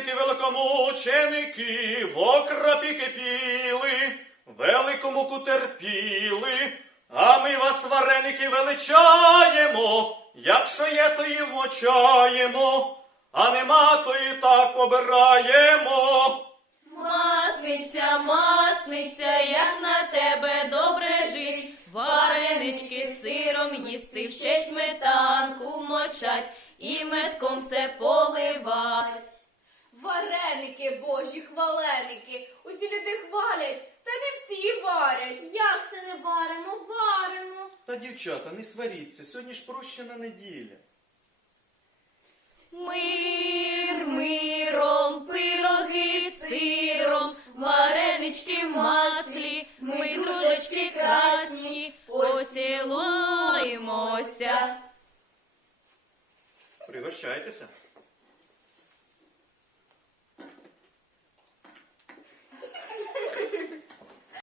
вареники великомученики, в окропі кипіли, великому терпіли, а ми вас, вареники, величаємо, якщо є, то і вмочаємо, а нема, то і так обираємо. Масниця, масниця, як на тебе добре жить. Варенички сиром їсти, ще й сметанку мочать і метком все поливать. Вареники, божі хваленики, усі люди хвалять, та не всі варять. Як це не варимо? Варимо. Та, дівчата, не сваріться, сьогодні ж прощена неділя. Мир миром, пироги з сиром, варенички в маслі, ми дружечки красні, поцілуємося. Пригощайтеся.